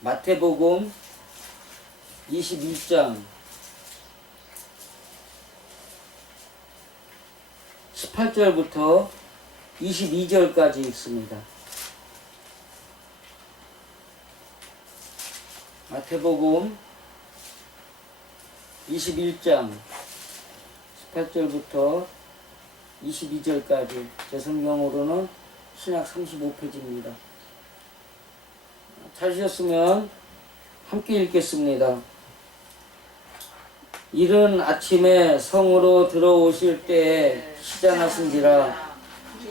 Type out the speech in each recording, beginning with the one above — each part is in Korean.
마태복음 22장 18절부터 22절까지 읽습니다. 마태복음 21장 18절부터 22절까지 제 성경으로는 신약 35페이지입니다. 찾으셨으면 함께 읽겠습니다. 이른 아침에 성으로 들어오실 때에 시장하신지라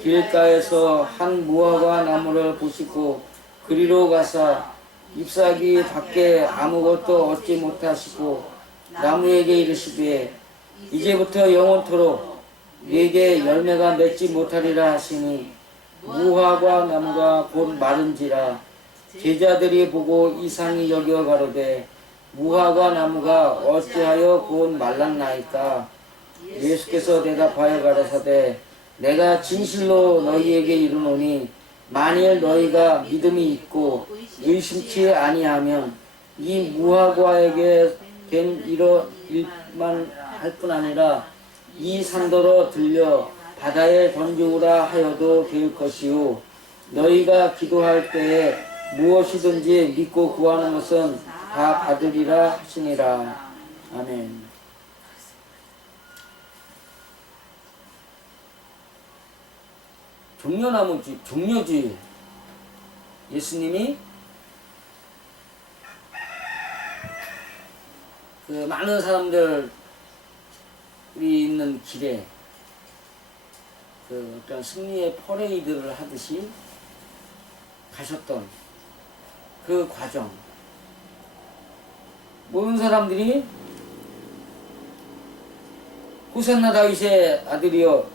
길가에서 한 무화과 나무를 보시고 그리로 가사 잎사귀 밖에 아무것도 얻지 못하시고 나무에게 이르시되 이제부터 영원토록 네게 열매가 맺지 못하리라 하시니 무화과 나무가 곧 마른지라. 제자들이 보고 이상히 여겨 가로되 무화과 나무가 어찌하여 곧 말랐나이까. 예수께서 대답하여 가라사대 내가 진실로 너희에게 이르노니 만일 너희가 믿음이 있고 의심치 아니하면 이 무화과에게 된 이러 일만 할 뿐 아니라 이 산더러 들려 바다에 던지우라 하여도 될 것이요 너희가 기도할 때에 무엇이든지 믿고 구하는 것은 다 받으리라 하시니라. 아멘. 종려나무지, 종려지. 예수님이 그 많은 사람들이 있는 길에 그 어떤 승리의 퍼레이드를 하듯이 가셨던 그 과정. 모든 사람들이 호산나 다윗의 아들이여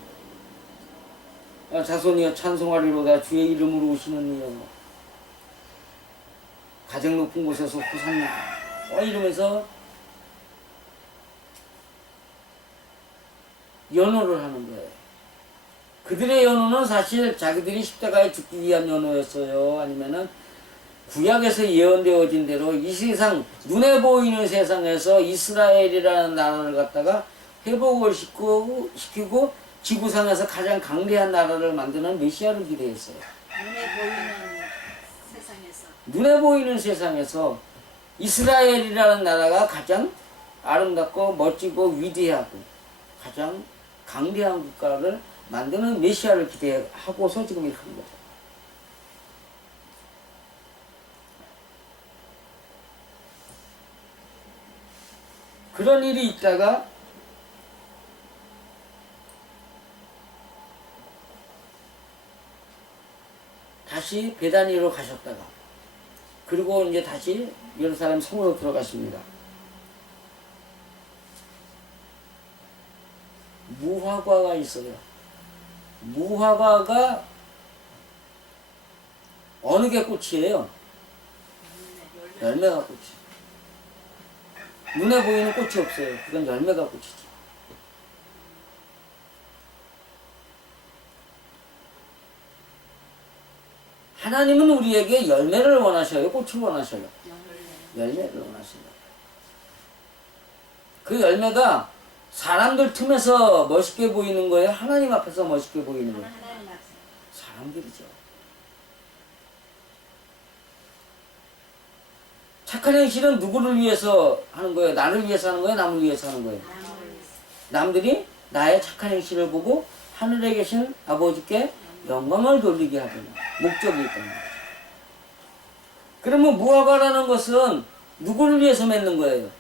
자손이여 찬송하리로다 주의 이름으로 오시는 이여 가장 높은 곳에서 호산나 이러면서 연호를 하는 거예요. 그들의 연호는 사실 자기들이 십자가에 죽기 위한 연호였어요. 아니면은 구약에서 예언되어진 대로 이 세상, 눈에 보이는 세상에서 이스라엘이라는 나라를 갖다가 회복을 시키고 지구상에서 가장 강대한 나라를 만드는 메시아를 기대했어요. 눈에 보이는 세상에서 이스라엘이라는 나라가 가장 아름답고 멋지고 위대하고 가장 강대한 국가를 만드는 메시아를 기대하고서 지금 이렇게 하는 거죠. 그런 일이 있다가 다시 베다니로 가셨다가 그리고 이제 다시 예루살렘 성으로 들어가십니다. 무화과가 있어요. 무화과가 어느 게 꽃이에요? 열매가 꽃이에요. 눈에 보이는 꽃이 없어요. 그건 열매가 꽃이지. 하나님은 우리에게 열매를 원하셔요? 꽃을 원하셔요? 열매를 원하신다. 그 열매가 사람들 틈에서 멋있게 보이는 거예요? 하나님 앞에서 멋있게 보이는 거예요? 사람들이죠. 착한 행실은 누구를 위해서 하는 거예요? 나를 위해서 하는 거예요? 남을 위해서 하는 거예요? 남들이 나의 착한 행실을 보고 하늘에 계신 아버지께 영광을 돌리게 하는 목적이 있다는 거죠. 그러면 무화과라는 것은 누구를 위해서 맺는 거예요?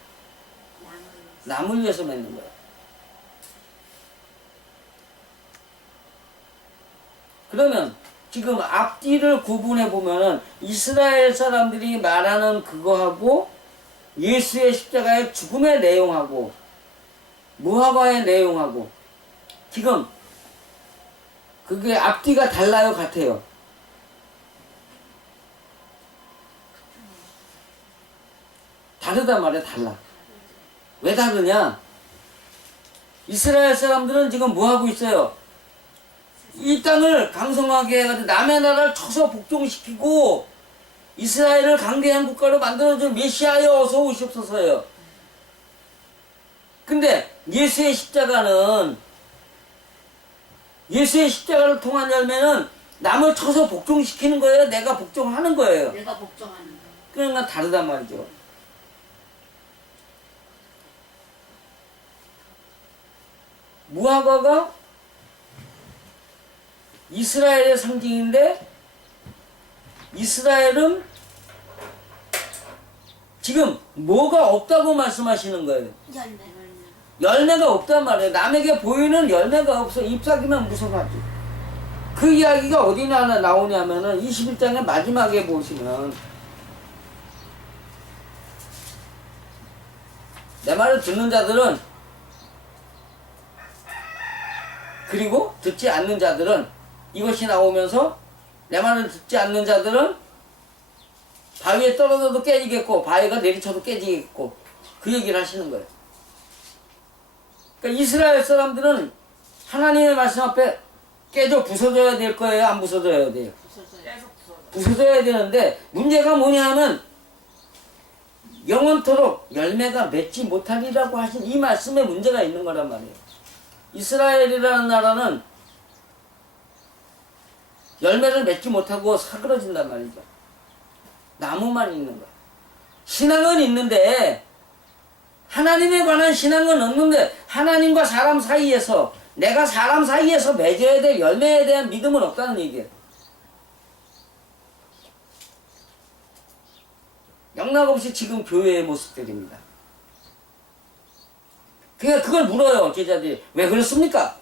남을 위해서 맺는 거예요. 그러면 지금 앞뒤를 구분해 보면은 이스라엘 사람들이 말하는 그거하고 예수의 십자가의 죽음의 내용하고 무화과의 내용하고 지금 그게 앞뒤가 달라요, 같아요? 다르단 말이야, 달라. 왜 다르냐? 이스라엘 사람들은 지금 뭐 하고 있어요? 이 땅을 강성하게 해가지고 남의 나라를 쳐서 복종시키고 이스라엘을 강대한 국가로 만들어줄 메시아여 어서 오시옵소서요. 근데 예수의 십자가를 통한 열매는 남을 쳐서 복종시키는 거예요? 내가 복종하는 거예요? 내가 복종하는 거. 그러니까 다르단 말이죠. 무화과가 이스라엘의 상징인데 이스라엘은 지금 뭐가 없다고 말씀하시는 거예요? 열매가 없단 말이에요. 남에게 보이는 열매가 없어. 잎사귀만 무성하지. 그 이야기가 어디 나오냐면은 21장의 마지막에 보시면 내 말을 듣는 자들은 그리고 듣지 않는 자들은 이것이 나오면서 내 말을 듣지 않는 자들은 바위에 떨어져도 깨지겠고 바위가 내리쳐도 깨지겠고 그 얘기를 하시는 거예요. 그러니까 이스라엘 사람들은 하나님의 말씀 앞에 깨져 부서져야 될 거예요? 안 부서져야 돼요? 부서져야 되는데 문제가 뭐냐 하면 영원토록 열매가 맺지 못하리라고 하신 이 말씀에 문제가 있는 거란 말이에요. 이스라엘이라는 나라는 열매를 맺지 못하고 사그러진단 말이죠. 나무만 있는 거야. 신앙은 있는데 하나님에 관한 신앙은 없는데 하나님과 사람 사이에서 내가 사람 사이에서 맺어야 될 열매에 대한 믿음은 없다는 얘기예요. 영락없이 지금 교회의 모습들입니다. 그러니까 그걸 물어요, 제자들이. 왜 그렇습니까?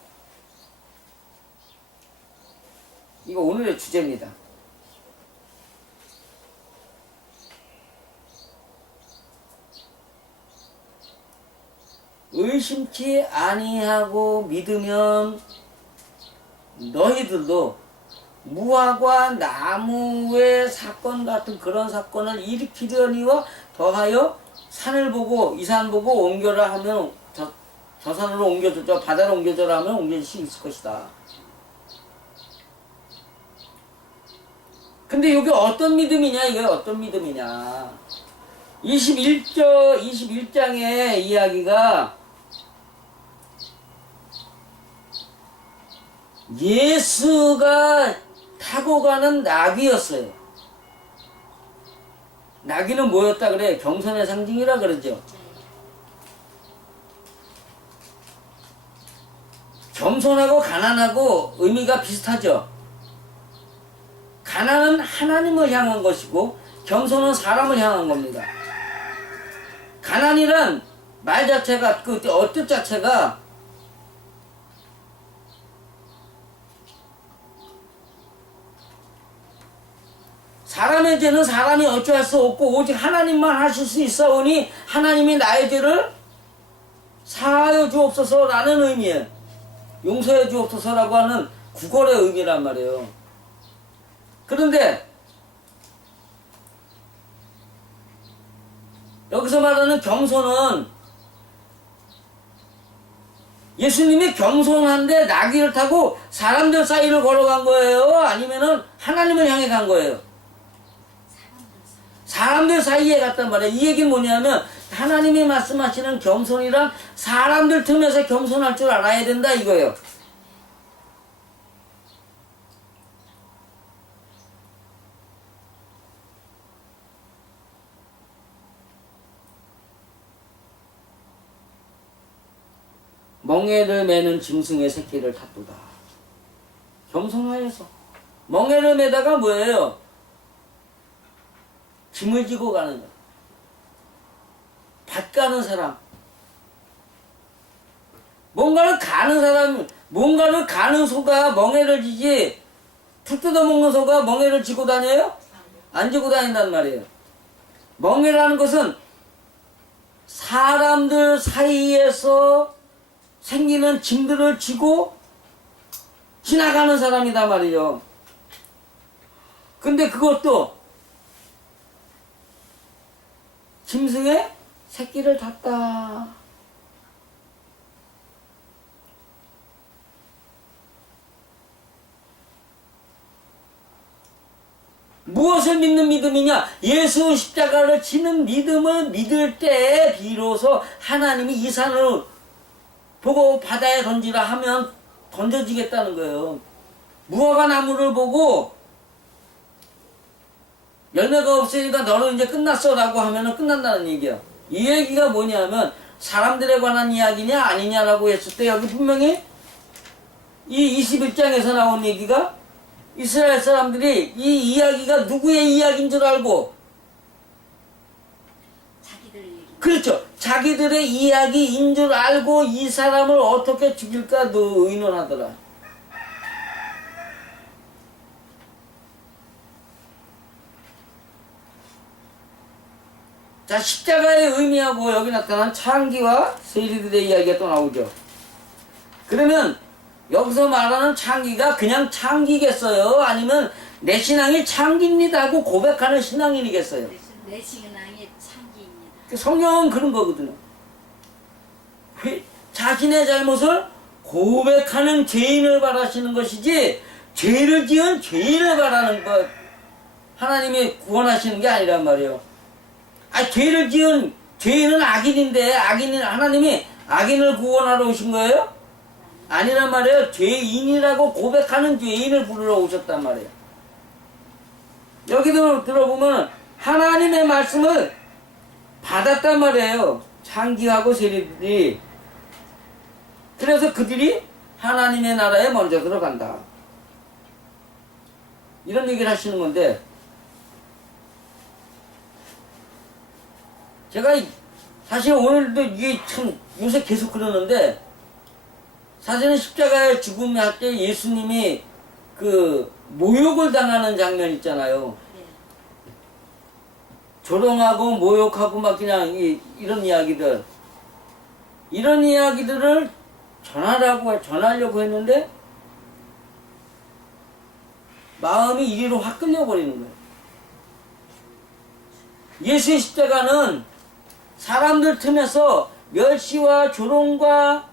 이거 오늘의 주제입니다. 의심치 아니하고 믿으면 너희들도 무화과 나무의 사건 같은 그런 사건을 일으키려니와 더하여 산을 보고 이 산 보고 옮겨라 하면 저 산으로 옮겨줘, 바다로 옮겨줘라 하면 옮길 수 있을 것이다. 근데 이게 어떤 믿음이냐, 이게 어떤 믿음이냐. 21장의 이야기가 예수가 타고 가는 나귀였어요. 나귀는 뭐였다 그래? 겸손의 상징이라 그러죠. 겸손하고 가난하고 의미가 비슷하죠. 가난은 하나님을 향한 것이고 겸손은 사람을 향한 겁니다. 가난이란 말 자체가 그 어뜻 자체가 사람의 죄는 사람이 어찌할 수 없고 오직 하나님만 하실 수 있사오니 하나님이 나의 죄를 사하여 주옵소서라는 의미예요. 용서해 주옵소서라고 하는 구걸의 의미란 말이에요. 그런데 여기서 말하는 겸손은 예수님이 겸손한데 나귀를 타고 사람들 사이를 걸어간 거예요? 아니면은 하나님을 향해 간 거예요? 사람들 사이에 갔단 말이에요. 이 얘기는 뭐냐면 하나님이 말씀하시는 겸손이란 사람들 틈에서 겸손할 줄 알아야 된다 이거예요. 멍에를 매는 짐승의 새끼를 탔도다. 겸손하여서. 멍에를 매다가 뭐예요? 짐을 지고 가는 거야. 밭 가는 사람. 뭔가를 가는 소가 멍에를 지지, 풀 뜯어먹는 소가 멍에를 지고 다녀요? 안 지고 다닌단 말이에요. 멍에라는 것은 사람들 사이에서 생기는 짐들을 지고 지나가는 사람이다 말이에요. 근데 그것도 짐승의 새끼를 탔다. 무엇을 믿는 믿음이냐? 예수 십자가를 지는 믿음을 믿을 때 비로소 하나님이 이 산을 보고 바다에 던지라 하면 던져지겠다는 거예요. 무화과 나무를 보고 열매가 없으니까 너는 이제 끝났어 라고 하면 끝난다는 얘기야. 이 얘기가 뭐냐면 사람들에 관한 이야기냐 아니냐라고 했을 때 여기 분명히 이 21장에서 나온 얘기가 이스라엘 사람들이 이 이야기가 누구의 이야기인 줄 알고 자기들 얘기. 그렇죠. 자기들의 이야기인 줄 알고 이 사람을 어떻게 죽일까 의논하더라. 자, 십자가의 의미하고 여기 나타난 창기와 세리들의 이야기가 또 나오죠. 그러면 여기서 말하는 창기가 그냥 창기겠어요? 아니면 내 신앙이 창기입니다 하고 고백하는 신앙인이겠어요? 내 신앙이 창기입니다. 성경은 그런 거거든요. 자신의 잘못을 고백하는 죄인을 바라시는 것이지 죄를 지은 죄인을 바라는 것, 하나님이 구원하시는 게 아니란 말이에요. 죄를 지은 죄인은 악인인데 하나님이 악인을 구원하러 오신 거예요? 아니란 말이에요. 죄인이라고 고백하는 죄인을 부르러 오셨단 말이에요. 여기도 들어보면 하나님의 말씀을 받았단 말이에요. 창기하고 세리들이. 그래서 그들이 하나님의 나라에 먼저 들어간다. 이런 얘기를 하시는 건데, 제가 사실 오늘도 이게 참 요새 계속 그러는데, 사실은 십자가에 죽음할 때 예수님이 그 모욕을 당하는 장면 있잖아요. 네. 조롱하고 모욕하고 막 그냥 이런 이야기들. 이런 이야기들을 전하려고 했는데 마음이 이리로 확 끌려버리는 거예요. 예수의 십자가는 사람들 틈에서 멸시와 조롱과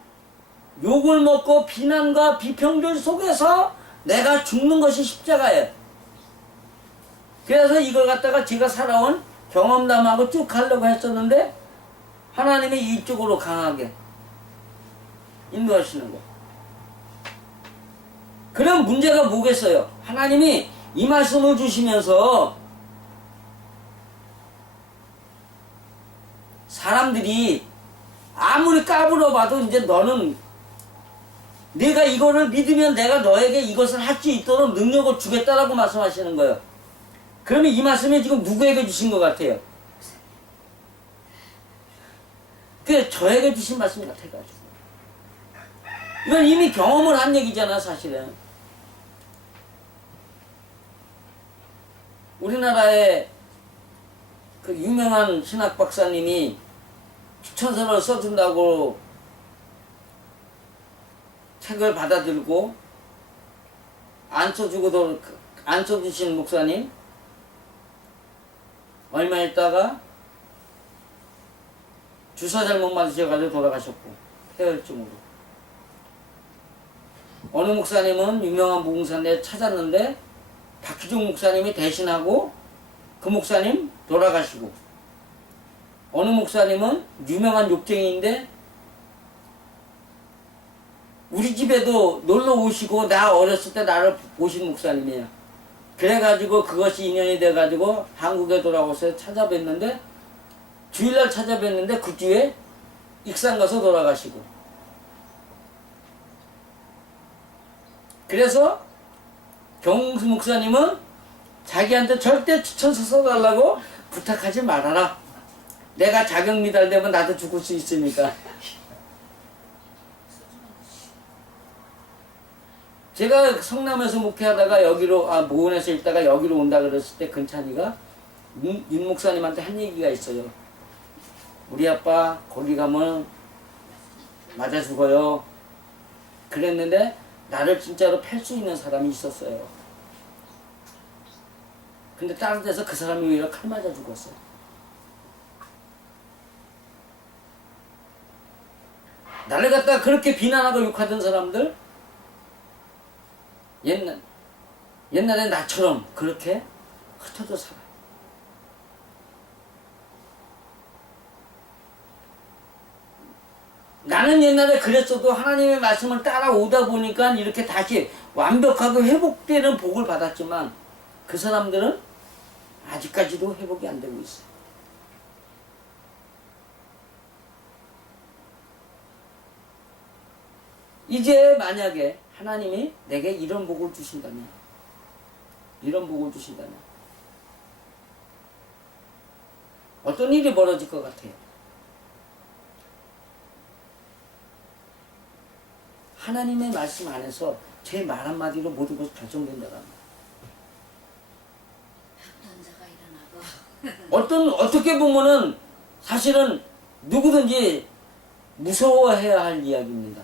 욕을 먹고 비난과 비평들 속에서 내가 죽는 것이 십자가예요. 그래서 이걸 갖다가 제가 살아온 경험담하고 쭉 하려고 했었는데 하나님이 이쪽으로 강하게 인도하시는 거. 그럼 문제가 뭐겠어요? 하나님이 이 말씀을 주시면서 사람들이 아무리 까불어봐도 이제 너는 내가 이거를 믿으면 내가 너에게 이것을 할 수 있도록 능력을 주겠다라고 말씀하시는 거예요. 그러면 이 말씀이 지금 누구에게 주신 것 같아요? 그게 저에게 주신 말씀 같아가지고. 이건 이미 경험을 한 얘기잖아, 사실은. 우리나라의 그 유명한 신학 박사님이 추천서를 써준다고 책을 받아들고 안 써주신 목사님 얼마 있다가 주사 잘못 맞으셔가지고 돌아가셨고 폐혈증으로. 어느 목사님은 유명한 무궁산에 찾았는데 박희종 목사님이 대신하고 그 목사님 돌아가시고, 어느 목사님은 유명한 욕쟁이인데 우리 집에도 놀러 오시고 나 어렸을 때 나를 보신 목사님이에요. 그래가지고 그것이 인연이 돼가지고 한국에 돌아와서 찾아뵀는데, 주일날 찾아뵀는데 그 주에 익산 가서 돌아가시고. 그래서 경수 목사님은 자기한테 절대 추천서 써달라고 부탁하지 말아라. 내가 자격 미달되면 나도 죽을 수 있으니까. 제가 성남에서 목회하다가 여기로, 모은에서 있다가 여기로 온다 그랬을 때 근찬이가 윤 목사님한테 한 얘기가 있어요. 우리 아빠 거기 가면 맞아 죽어요. 그랬는데 나를 진짜로 팰 수 있는 사람이 있었어요. 근데 다른 데서 그 사람이 오히려 칼 맞아 죽었어요. 나를 갖다가 그렇게 비난하고 욕하던 사람들, 옛날에 나처럼 그렇게 흩어져 살아요. 나는 옛날에 그랬어도 하나님의 말씀을 따라오다 보니까 이렇게 다시 완벽하게 회복되는 복을 받았지만 그 사람들은 아직까지도 회복이 안 되고 있어요. 이제 만약에 하나님이 내게 이런 복을 주신다면, 어떤 일이 벌어질 것 같아요? 하나님의 말씀 안에서 제 말 한마디로 모든 것이 결정된다고 합니다. 학전자가 일어나고 어떻게 보면은 사실은 누구든지 무서워해야 할 이야기입니다.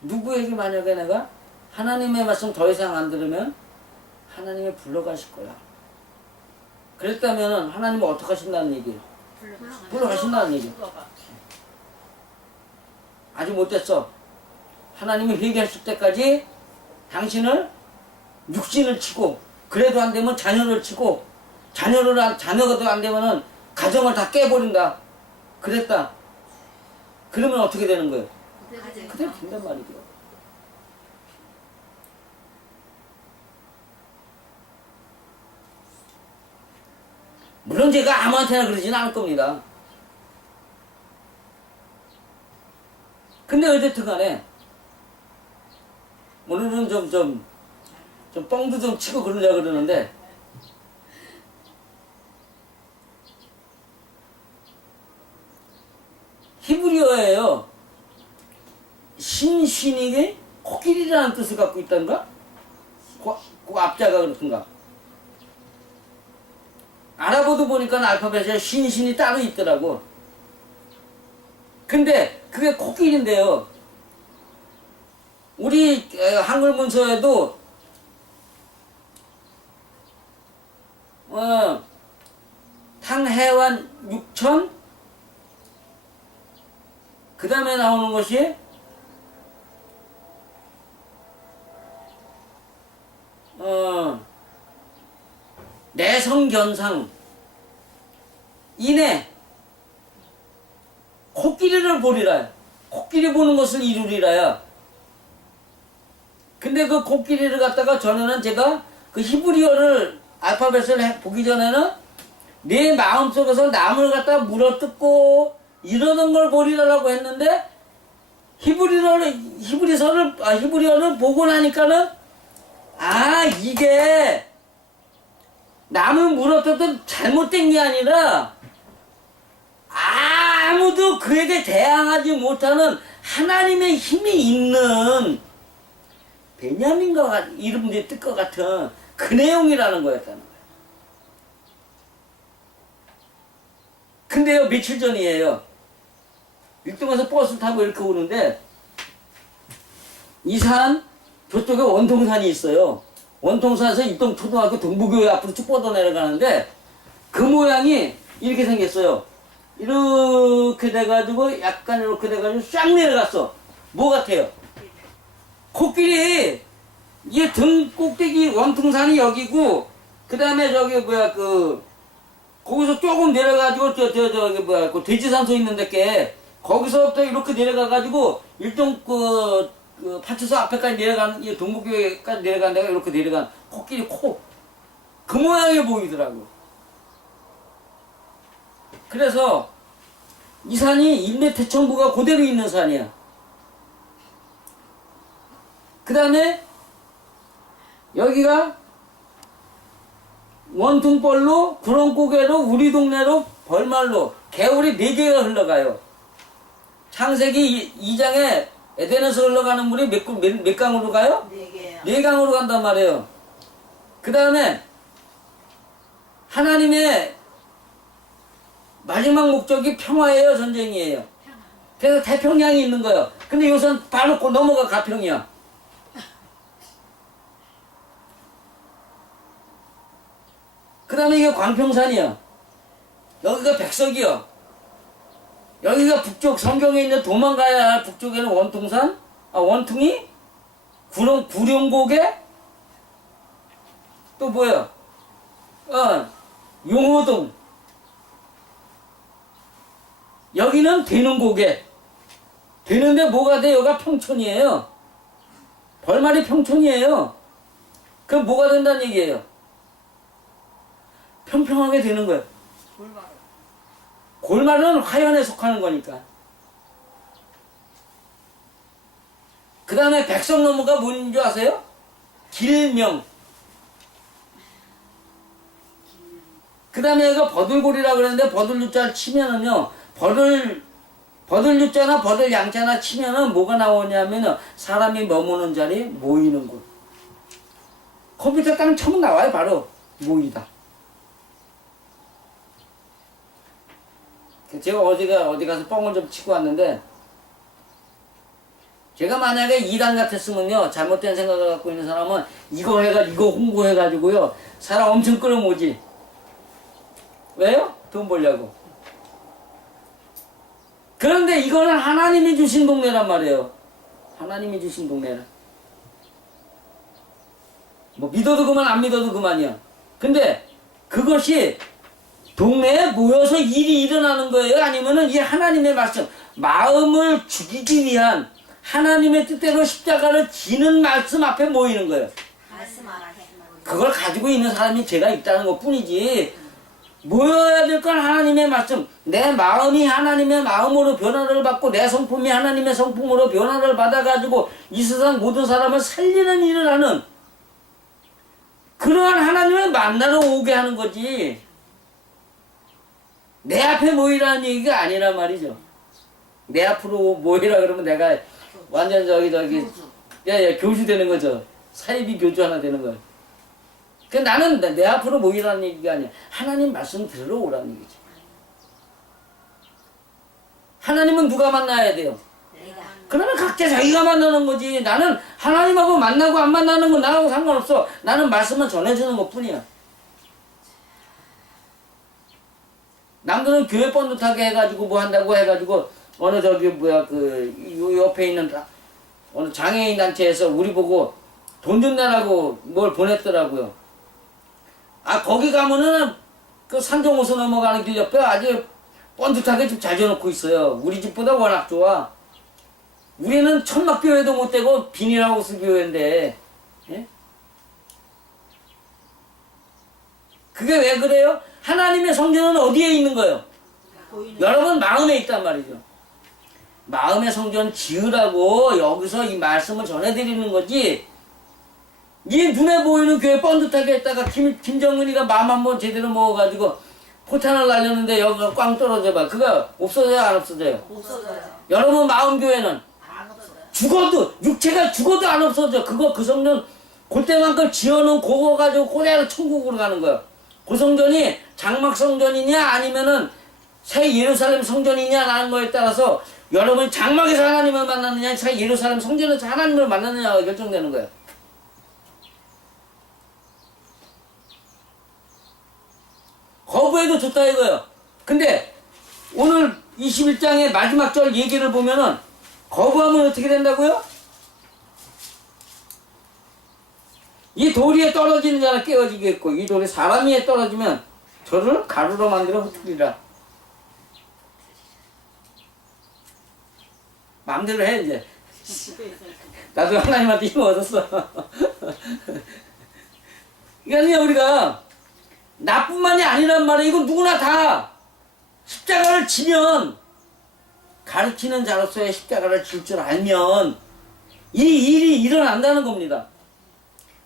누구에게 만약에 내가 하나님의 말씀 더 이상 안 들으면 하나님이 불러가실 거야. 그랬다면 하나님은 어떻게 하신다는 얘기예요? 불러가신다는 얘기예요. 아직 못됐어. 하나님이 회개하실 때까지 당신을 육신을 치고, 그래도 안 되면 자녀를 치고, 자녀가 안 되면은 가정을 다 깨버린다. 그랬다. 그러면 어떻게 되는 거예요? 그대로 된단 말이죠. 물론 제가 아무한테나 그러지는 않을 겁니다. 근데 어쨌든 간에 오늘은 좀 뻥도 좀 치고 그러려고 그러는데, 히브리어예요. 신신이게 코끼리라는 뜻을 갖고 있다는가? 그 앞자가 그렇던가. 알아보도 보니까 알파벳에 신신이 따로 있더라고. 근데 그게 코끼리인데요. 우리 한글 문서에도 탕해완 6천, 그 다음에 나오는 것이 내성견상 이내 코끼리를 보리라. 코끼리 보는 것을 이루리라야. 근데 그 코끼리를 갖다가 전에는 제가 그 히브리어를 알파벳을 보기 전에는 내 마음속에서 나무를 갖다가 물어뜯고 이러는 걸 보리라라고 했는데, 히브리어를 보고 나니까는 이게 남을 물어뜯던 잘못된 게 아니라 아무도 그에게 대항하지 못하는 하나님의 힘이 있는 베냐민과 이름이 뜰 것 같은 그 내용이라는 거였다는 거예요. 근데요, 며칠 전이에요. 일동에서 버스 타고 이렇게 오는데 이 산 저쪽에 원통산이 있어요. 원통산에서 일동 초등학교 동부교회 앞으로 쭉 뻗어 내려가는데 그 모양이 이렇게 생겼어요. 이렇게 돼가지고 약간 이렇게 돼가지고 쫙 내려갔어. 뭐 같아요? 코끼리. 이게 등 꼭대기 원통산이 여기고, 그 다음에 거기서 조금 내려가지고 그 돼지산소 있는 데께 거기서부터 이렇게 내려가가지고 일동 파출소 앞에까지 내려가는, 이 동부교회까지 내려가는 데가 이렇게 내려간 코끼리 코. 그 모양이 보이더라고. 그래서 이 산이 인내태천부가 그대로 있는 산이야. 그 다음에 여기가 원통벌로, 구렁고개로, 우리 동네로, 벌말로 개울이 4개가 흘러가요. 창세기 2장에 에덴에서 흘러가는 물이 몇 강으로 가요? 4개요. 4강으로 간단 말이에요. 그 다음에 하나님의 마지막 목적이 평화예요, 전쟁이에요? 그래서 태평양이 있는 거예요. 근데 요선 봐놓고 넘어가 가평이야. 그 다음에 이게 광평산이야. 여기가 백석이야. 여기가 북쪽, 성경에 있는 도망가야 할 북쪽에는 원통산, 원퉁이? 구룡고개? 또 뭐야? 용호동. 여기는 되는 고개. 되는데 뭐가 돼? 여기가 평촌이에요. 벌말이 평촌이에요. 그럼 뭐가 된다는 얘기예요? 평평하게 되는 거예요. 골말은 화연에 속하는 거니까. 그 다음에 백성나무가 뭔 줄 아세요? 길명. 그 다음에 이거 버들골이라고 그랬는데 버들유자를 치면은요, 버들유자나 버들양자나 치면은 뭐가 나오냐면은 사람이 머무는 자리, 모이는 곳. 컴퓨터 딱 쳐면 나와요. 바로 모이다. 제가 어디 가서 뻥을 좀 치고 왔는데, 제가 만약에 2단 같았으면요, 잘못된 생각을 갖고 있는 사람은 이거 홍보해가지고요, 사람 엄청 끌어모지. 왜요? 돈 벌려고. 그런데 이거는 하나님이 주신 동네란 말이에요. 하나님이 주신 동네는. 뭐 믿어도 그만 안 믿어도 그만이야. 근데 그것이 동네에 모여서 일이 일어나는 거예요? 아니면은 이 하나님의 말씀, 마음을 죽이기 위한 하나님의 뜻대로 십자가를 지는 말씀 앞에 모이는 거예요. 그걸 가지고 있는 사람이 제가 있다는 것 뿐이지, 모여야 될 건 하나님의 말씀. 내 마음이 하나님의 마음으로 변화를 받고 내 성품이 하나님의 성품으로 변화를 받아가지고 이 세상 모든 사람을 살리는 일을 하는 그러한 하나님을 만나러 오게 하는 거지, 내 앞에 모이라는 얘기가 아니란 말이죠. 내 앞으로 모이라 그러면 내가 완전 교주 되는 거죠. 사이비 교주 하나 되는 거예요. 나는 내 앞으로 모이라는 얘기가 아니야. 하나님 말씀 들으러 오라는 얘기지. 하나님은 누가 만나야 돼요? 그러면 각자 자기가 만나는 거지. 나는 하나님하고 만나고 안 만나는 건 나하고 상관없어. 나는 말씀만 전해주는 것 뿐이야. 남들은 교회 번듯하게 해가지고 뭐 한다고 해가지고 어느 옆에 있는 어느 장애인 단체에서 우리 보고 돈 좀 내라고 뭘 보냈더라고요. 거기 가면은 그 산정호수 넘어가는 길 옆에 아주 번듯하게 좀 잘 지어놓고 있어요. 우리 집보다 워낙 좋아. 우리는 천막교회도 못 되고 비닐하우스 교회인데, 예? 그게 왜 그래요? 하나님의 성전은 어디에 있는 거예요? 여러분 마음에 있단 말이죠. 마음의 성전 지으라고 여기서 이 말씀을 전해드리는 거지, 이 눈에 보이는 교회 번듯하게 했다가 김정은이가 마음 한번 제대로 먹어가지고 포탄을 날렸는데 여기가 꽝 떨어져봐. 그거 없어져요? 안 없어져요? 없어져요. 여러분 마음 교회는 안 없어져요. 죽어도, 육체가 죽어도 안 없어져. 그 성전 골대만큼 지어놓은 그거 가지고 그대로 천국으로 가는 거야. 그 성전이 장막 성전이냐 아니면은 새 예루살렘 성전이냐라는 거에 따라서 여러분이 장막에서 하나님을 만나느냐 새 예루살렘 성전에서 하나님을 만나느냐가 결정되는 거예요. 거부해도 좋다 이거예요. 근데 오늘 21장의 마지막 절 얘기를 보면은 거부하면 어떻게 된다고요? 이 돌 위에 떨어지는 자는 깨어지겠고 이 돌이 사람 위에 떨어지면 저를 가루로 만들어 흩으리라. 마음대로 해 이제. 나도 하나님한테 힘 얻었어. 그러니까 우리가 나뿐만이 아니란 말이에요. 이건 누구나 다 십자가를 지면, 가르치는 자로서의 십자가를 질 줄 알면 이 일이 일어난다는 겁니다.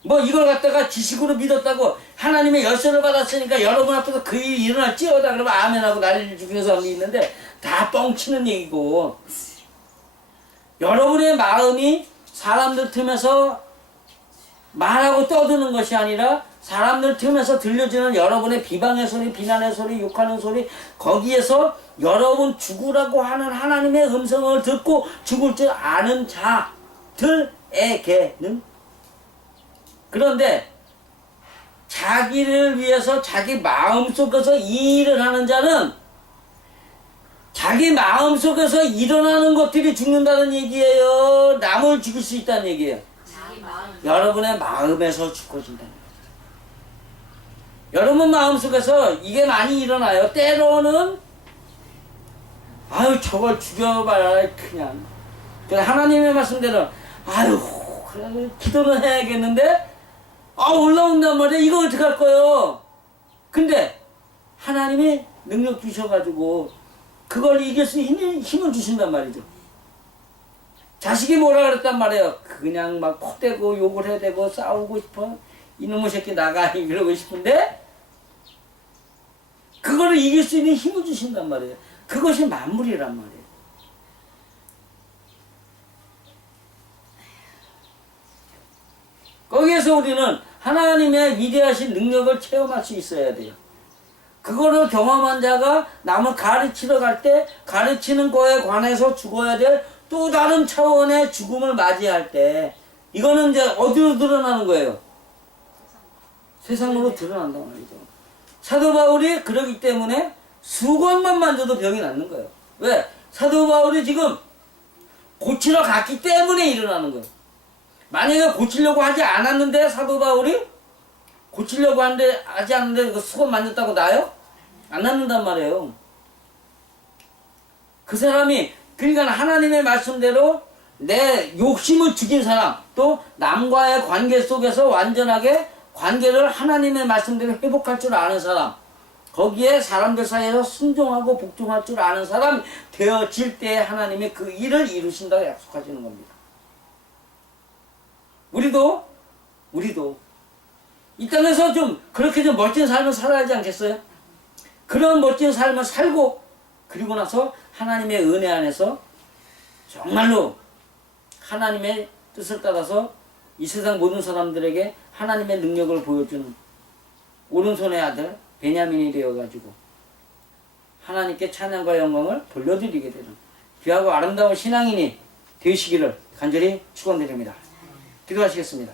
뭐 이걸 갖다가 지식으로 믿었다고 하나님의 열쇠를 받았으니까 여러분 앞에서 그 일이 일어날지어다 그러면 아멘하고 난리를 죽이는 사람이 있는데 다 뻥치는 얘기고, 여러분의 마음이 사람들 틈에서 말하고 떠드는 것이 아니라 사람들 틈에서 들려지는 여러분의 비방의 소리, 비난의 소리, 욕하는 소리, 거기에서 여러분 죽으라고 하는 하나님의 음성을 듣고 죽을 줄 아는 자들에게는, 그런데 자기를 위해서 자기 마음속에서 이 일을 하는 자는 자기 마음속에서 일어나는 것들이 죽는다는 얘기예요. 남을 죽일 수 있다는 얘기예요. 자기 마음. 여러분의 마음에서 죽어진다는 거예요. 여러분 마음속에서 이게 많이 일어나요. 때로는 아유 저걸 죽여봐라 그냥. 그래서 하나님의 말씀대로 아유 그래 기도는 해야겠는데 올라온단 말이야. 이거 어떡할 거예요. 근데 하나님이 능력 주셔가지고 그걸 이길 수 있는 힘을 주신단 말이죠. 자식이 뭐라 그랬단 말이에요. 그냥 막 코대고 욕을 해대고 싸우고 싶어. 이놈의 새끼 나가 이러고 싶은데 그거를 이길 수 있는 힘을 주신단 말이에요. 그것이 만물이란 말이에요. 거기에서 우리는 하나님의 위대하신 능력을 체험할 수 있어야 돼요. 그거를 경험한 자가 남을 가르치러 갈 때 가르치는 거에 관해서 죽어야 될 또 다른 차원의 죽음을 맞이할 때 이거는 이제 어디로 드러나는 거예요? 세상으로 드러난단 말이죠. 사도 바울이 그러기 때문에 수건만 만져도 병이 낫는 거예요. 왜? 사도 바울이 지금 고치러 갔기 때문에 일어나는 거예요. 만약에 고치려고 하지 않았는데 사도 바울이 고치려고 하지 않는데 그 수건 만졌다고 나요? 안 낫는단 말이에요. 그 사람이 그러니까 하나님의 말씀대로 내 욕심을 죽인 사람 또 남과의 관계 속에서 완전하게 관계를 하나님의 말씀대로 회복할 줄 아는 사람 거기에 사람들 사이에서 순종하고 복종할 줄 아는 사람이 되어질 때 하나님이 그 일을 이루신다고 약속하시는 겁니다. 우리도 이 땅에서 좀 그렇게 좀 멋진 삶을 살아야 하지 않겠어요? 그런 멋진 삶을 살고 그리고 나서 하나님의 은혜 안에서 정말로 하나님의 뜻을 따라서 이 세상 모든 사람들에게 하나님의 능력을 보여주는 오른손의 아들 베냐민이 되어가지고 하나님께 찬양과 영광을 돌려드리게 되는 귀하고 아름다운 신앙인이 되시기를 간절히 축원드립니다. 기도하시겠습니다.